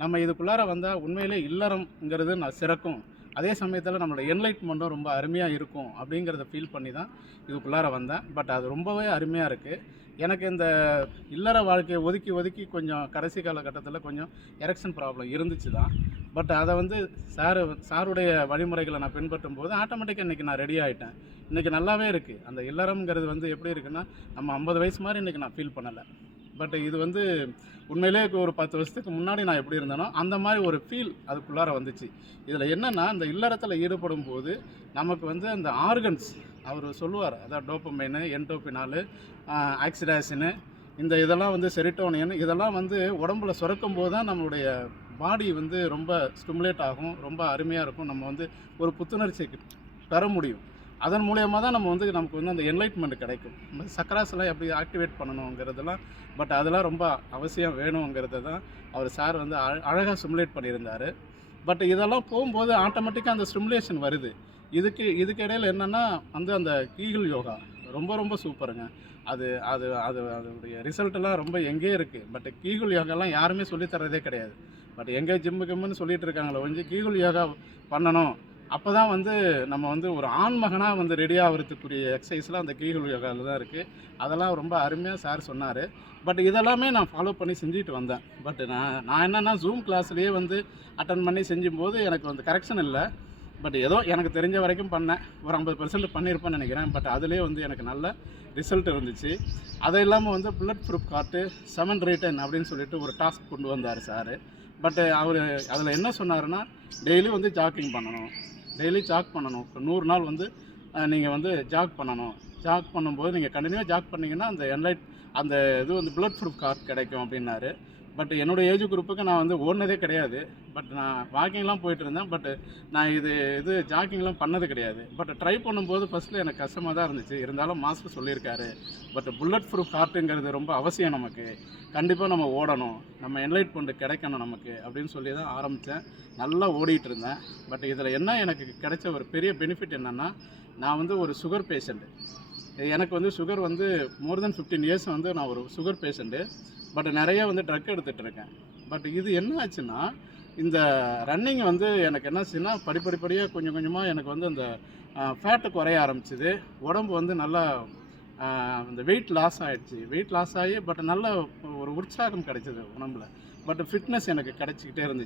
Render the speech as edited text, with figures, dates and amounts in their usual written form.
நம்ம இதுக்குள்ளார வந்தால் உண்மையிலே இல்லறம்ங்கிறது நான் சிறக்கும், அதே சமயத்தில் நம்மளோட என்லைட்மெண்ட்டும் ரொம்ப அருமையாக இருக்கும் அப்படிங்கிறத ஃபீல் பண்ணி தான் இதுக்குள்ளார வந்தேன். பட் அது ரொம்பவே அருமையாக இருக்குது. எனக்கு இந்த இல்லற வாழ்க்கையை ஒதுக்கி ஒதுக்கி கொஞ்சம் கடைசி காலகட்டத்தில் கொஞ்சம் எரெக்ஷன் ப்ராப்ளம் இருந்துச்சு தான். பட் அதை வந்து சாருடைய வழிமுறைகளை நான் பின்பற்றும் போது ஆட்டோமேட்டிக்காக இன்றைக்கி நான் ரெடி ஆகிட்டேன். இன்றைக்கி நல்லாவே இருக்குது. அந்த இல்லறம்ங்கிறது வந்து எப்படி இருக்குன்னா, நம்ம 50 வயசு மாதிரி இன்றைக்கி நான் ஃபீல் பண்ணலை. பட் இது வந்து உண்மையிலே ஒரு 10 வருஷத்துக்கு முன்னாடி நான் எப்படி இருந்தேனோ அந்த மாதிரி ஒரு ஃபீல் அதுக்குள்ளார வந்துச்சு. இதில் என்னென்னா, இந்த இல்லறத்தில் ஈடுபடும் போது நமக்கு வந்து அந்த ஆர்கன்ஸ் அவர் சொல்லுவார், அதான் டோப்பமைனு, என்டோபினாலு, ஆக்சிடாசினு, இந்த இதெல்லாம் வந்து செரிட்டோனியன், இதெல்லாம் வந்து உடம்புல சுரக்கும் போது தான் நம்மளுடைய பாடி வந்து ரொம்ப ஸ்டிமுலேட் ஆகும், ரொம்ப அருமையாக இருக்கும். நம்ம வந்து ஒரு புத்துணர்ச்சி பெற முடியும். அதன் மூலயமா தான் நமக்கு வந்து அந்த என்லைட்மெண்ட் கிடைக்கும். நம்ம சக்கராஸ்லாம் எப்படி ஆக்டிவேட் பண்ணணுங்கிறதெல்லாம், பட் அதெல்லாம் ரொம்ப அவசியம் வேணுங்கிறத தான் சார் வந்து அழகாக ஸ்டிமுலேட் பண்ணியிருந்தார். பட் இதெல்லாம் போகும்போது ஆட்டோமேட்டிக்காக அந்த ஸ்டிமுலேஷன் வருது. இதுக்கு இடையில் என்னென்னா வந்து அந்த கீகிள் யோகா ரொம்ப ரொம்ப சூப்பருங்க. அது அது அது அதோடைய ரிசல்ட்டெல்லாம் ரொம்ப எங்கேயே இருக்குது. பட் கீகிள் யோகாலாம் யாருமே சொல்லித்தரதே கிடையாது. பட் எங்கே ஜிம்முன்னு சொல்லிட்டு இருக்காங்களோ ஒழிஞ்சு கீகிள் யோகா பண்ணணும், அப்போ தான் வந்து நம்ம வந்து ஒரு ஆண் மகனாக வந்து ரெடி ஆகிறதுக்குரிய எக்ஸசைஸ்லாம் அந்த கீகிள் யோகாவில் தான் இருக்குது. அதெல்லாம் ரொம்ப அருமையாக சார் சொன்னார். பட் இதெல்லாமே நான் ஃபாலோ பண்ணி செஞ்சுட்டு வந்தேன். பட் நான் என்னென்னா, ஜூம் கிளாஸ்லேயே வந்து அட்டன் பண்ணி செஞ்சும்போது எனக்கு வந்து கரெக்ஷன் இல்லை. பட் ஏதோ எனக்கு தெரிஞ்ச வரைக்கும் பண்ணேன். ஒரு 50% பண்ணியிருப்பேன்னு நினைக்கிறேன். பட் அதிலே வந்து எனக்கு நல்ல ரிசல்ட் இருந்துச்சு. அது இல்லாமல் வந்து புல்லட் ப்ரூஃப் கார்ட்டு 7 ரிட்டன் அப்படின்னு சொல்லிட்டு ஒரு டாஸ்க் கொண்டு வந்தார் சார். பட் அவர் அதில் என்ன சொன்னார்னா, டெய்லி வந்து ஜாக்கிங் பண்ணணும், டெய்லி ஜாக் பண்ணணும். 100 நாள் வந்து நீங்கள் வந்து ஜாக் பண்ணணும். ஜாக் பண்ணும்போது நீங்கள் கண்டினியூவாக ஜாக் பண்ணிங்கன்னா அந்த இது வந்து புல்லட் ப்ரூஃப் கார்ட் கிடைக்கும் அப்படின்னாரு. பட் என்னோடய ஏஜ் குரூப்புக்கு நான் வந்து ஓடினதே கிடையாது. பட் நான் வாக்கிங்லாம் போயிட்டு இருந்தேன். பட் நான் இது ஜாக்கிங்லாம் பண்ணது கிடையாது. பட் ட்ரை பண்ணும்போது ஃபஸ்ட்டில் எனக்கு கஷ்டமாக தான் இருந்துச்சு. இருந்தாலும் மாஸ்டர் சொல்லியிருக்காரு, பட் புல்லட் ப்ரூஃப் கார்ட்டுங்கிறது ரொம்ப அவசியம் நமக்கு, கண்டிப்பாக நம்ம ஓடணும், நம்ம என்லைட்மெண்ட் கிடைக்கணும் நமக்கு அப்படின்னு சொல்லி தான் ஆரம்பித்தேன். நல்லா ஓடிட்டு இருந்தேன். பட் இதில் என்ன எனக்கு கிடைச்ச ஒரு பெரிய பெனிஃபிட் என்னென்னா, நான் வந்து ஒரு சுகர் பேஷண்ட்டு. எனக்கு வந்து சுகர் வந்து மோர் தென் 15 இயர்ஸ் வந்து நான் ஒரு சுகர் பேஷண்ட்டு. பட் நிறைய வந்து ட்ரக் எடுத்துகிட்டு இருக்கேன். பட் இது என்ன ஆச்சுன்னா, இந்த ரன்னிங் வந்து எனக்கு என்ன ஆச்சுன்னா, படிப்படியாக கொஞ்சம் கொஞ்சமாக எனக்கு வந்து அந்த ஃபேட்டு குறைய ஆரம்பிச்சிது. உடம்பு வந்து நல்லா அந்த வெயிட் லாஸ் ஆகிடுச்சு. வெயிட் லாஸ் ஆகி பட் நல்ல ஒரு உற்சாகம் கிடைச்சிது உடம்புல. பட் ஃபிட்னஸ் எனக்கு கிடைச்சிக்கிட்டே இருந்துச்சு.